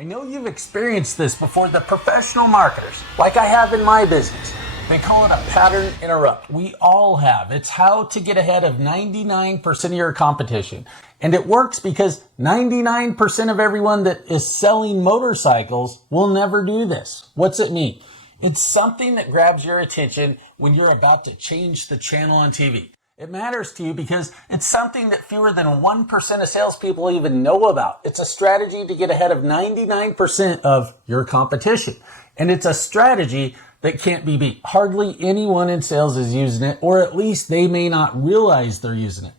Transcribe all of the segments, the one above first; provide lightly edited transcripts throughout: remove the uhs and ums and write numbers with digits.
I know you've experienced this before. The professional marketers, like I have in my business, they call it a pattern interrupt. We all have. It's how to get ahead of 99% of your competition. And it works because 99% of everyone that is selling motorcycles will never do this. What's it mean? It's something that grabs your attention when you're about to change the channel on TV. It matters to you because it's something that fewer than 1% of salespeople even know about. It's a strategy to get ahead of 99% of your competition. And it's a strategy that can't be beat. Hardly anyone in sales is using it, or at least they may not realize they're using it.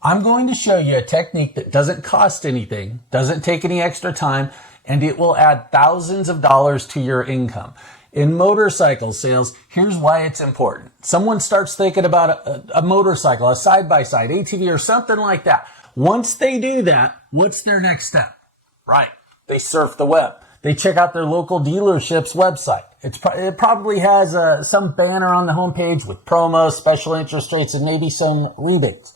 I'm going to show you a technique that doesn't cost anything, doesn't take any extra time, and it will add thousands of dollars to your income. In motorcycle sales, here's why it's important. Someone starts thinking about a motorcycle, a side-by-side, ATV, or something like that. Once they do that, what's their next step? Right. They surf the web. They check out their local dealership's website. It probably has some banner on the homepage with promos, special interest rates, and maybe some rebates.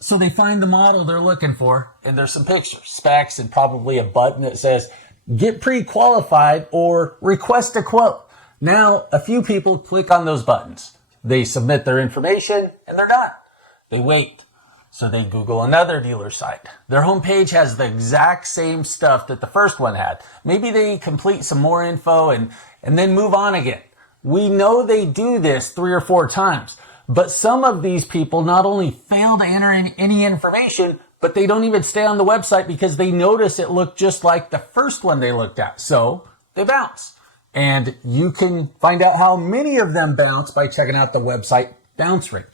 So they find the model they're looking for, and there's some pictures, specs, and probably a button that says, get pre-qualified or request a quote. Now, a few people click on those buttons. They submit their information, and they're done. They wait. So they Google another dealer site. Their homepage has the exact same stuff that the first one had. Maybe they complete some more info and then move on again. We know they do this 3 or 4 times. But some of these people not only fail to enter in any information, but they don't even stay on the website because they notice it looked just like the first one they looked at. So they bounce. And you can find out how many of them bounce by checking out the website bounce rate.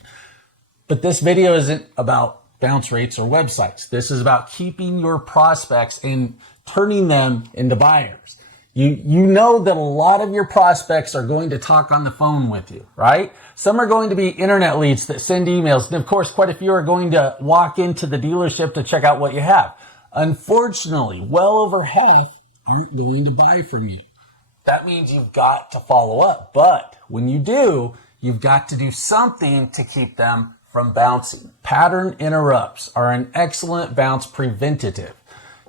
But this video isn't about bounce rates or websites. This is about keeping your prospects and turning them into buyers. You know that a lot of your prospects are going to talk on the phone with you, right? Some are going to be internet leads that send emails. And of course, quite a few are going to walk into the dealership to check out what you have. Unfortunately, well over half aren't going to buy from you. That means you've got to follow up. But when you do, you've got to do something to keep them from bouncing. Pattern interrupts are an excellent bounce preventative.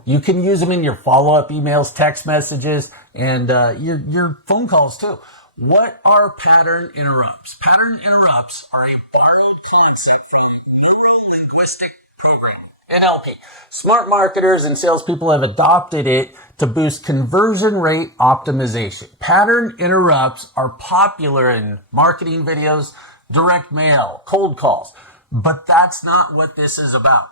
You can use them in your follow-up emails, text messages, and your phone calls too. What are pattern interrupts? Pattern interrupts are a borrowed concept from neuro-linguistic programming, NLP. Smart marketers and salespeople have adopted it to boost conversion rate optimization. Pattern interrupts are popular in marketing videos, direct mail, cold calls, but that's not what this is about.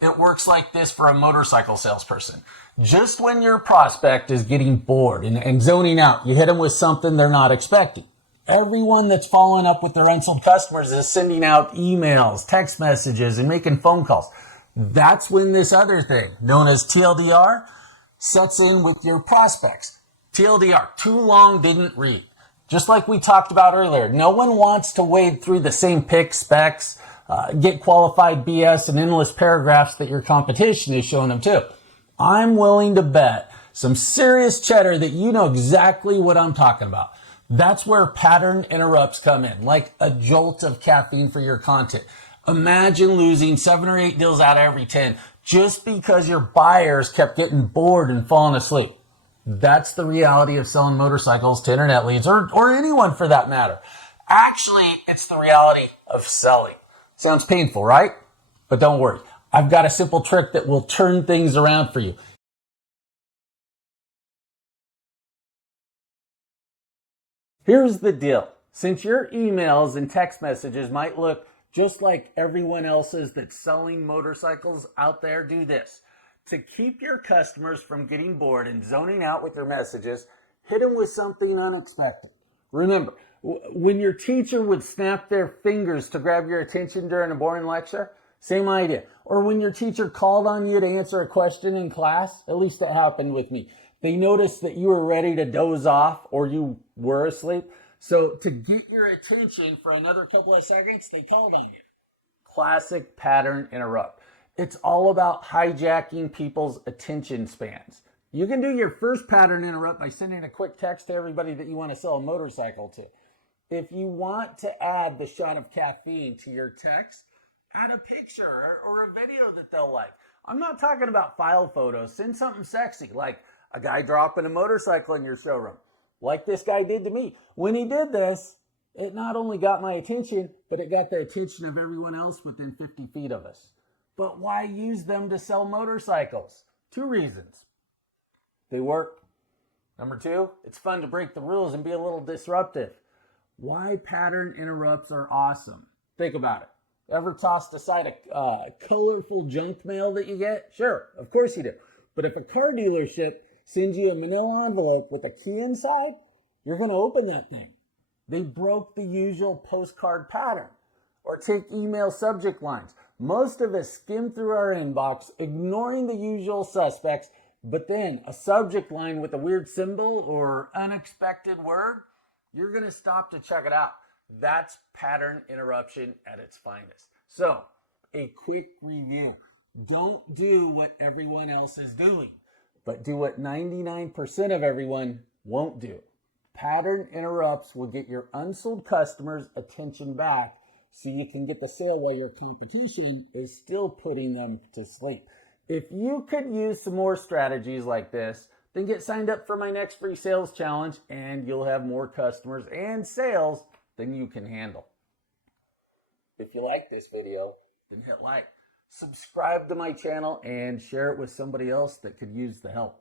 It works like this for a motorcycle salesperson. Just when your prospect is getting bored and zoning out, you hit them with something they're not expecting. Everyone that's following up with their unsold customers is sending out emails, text messages, and making phone calls. That's when this other thing, known as TLDR, sets in with your prospects. TLDR, too long didn't read. Just like we talked about earlier, no one wants to wade through the same pick specs, get qualified BS and endless paragraphs that your competition is showing them too. I'm willing to bet some serious cheddar that you know exactly what I'm talking about. That's where pattern interrupts come in, like a jolt of caffeine for your content. Imagine losing 7 or 8 deals out of every 10 just because your buyers kept getting bored and falling asleep. That's the reality of selling motorcycles to internet leads or anyone for that matter. Actually, it's the reality of selling. Sounds painful, right? But don't worry. I've got a simple trick that will turn things around for you. Here's the deal. Since your emails and text messages might look just like everyone else's that's selling motorcycles out there, do this. To keep your customers from getting bored and zoning out with your messages, hit them with something unexpected. Remember, when your teacher would snap their fingers to grab your attention during a boring lecture, same idea. Or when your teacher called on you to answer a question in class, at least it happened with me. They noticed that you were ready to doze off or you were asleep. So to get your attention for another couple of seconds, they called on you. Classic pattern interrupt. It's all about hijacking people's attention spans. You can do your first pattern interrupt by sending a quick text to everybody that you want to sell a motorcycle to. If you want to add the shot of caffeine to your text, add a picture or a video that they'll like. I'm not talking about file photos. Send something sexy like A guy dropping a motorcycle in your showroom, like this guy did to me. When he did this, it not only got my attention, but it got the attention of everyone else within 50 feet of us. But why use them to sell motorcycles? 2 reasons. They work. Number 2, it's fun to break the rules and be a little disruptive. Why pattern interrupts are awesome. Think about it. Ever tossed aside a colorful junk mail that you get? Sure, of course you do. But if a car dealership sends you a manila envelope with a key inside, you're going to open that thing. They broke the usual postcard pattern. Or take email subject lines. Most of us skim through our inbox, ignoring the usual suspects, but then a subject line with a weird symbol or unexpected word, you're going to stop to check it out. That's pattern interruption at its finest. So, a quick review. Don't do what everyone else is doing, but do what 99% of everyone won't do. Pattern interrupts will get your unsold customers' attention back so you can get the sale while your competition is still putting them to sleep. If you could use some more strategies like this, then get signed up for my next free sales challenge and you'll have more customers and sales than you can handle. If you like this video, then hit like, subscribe to my channel, and share it with somebody else that could use the help.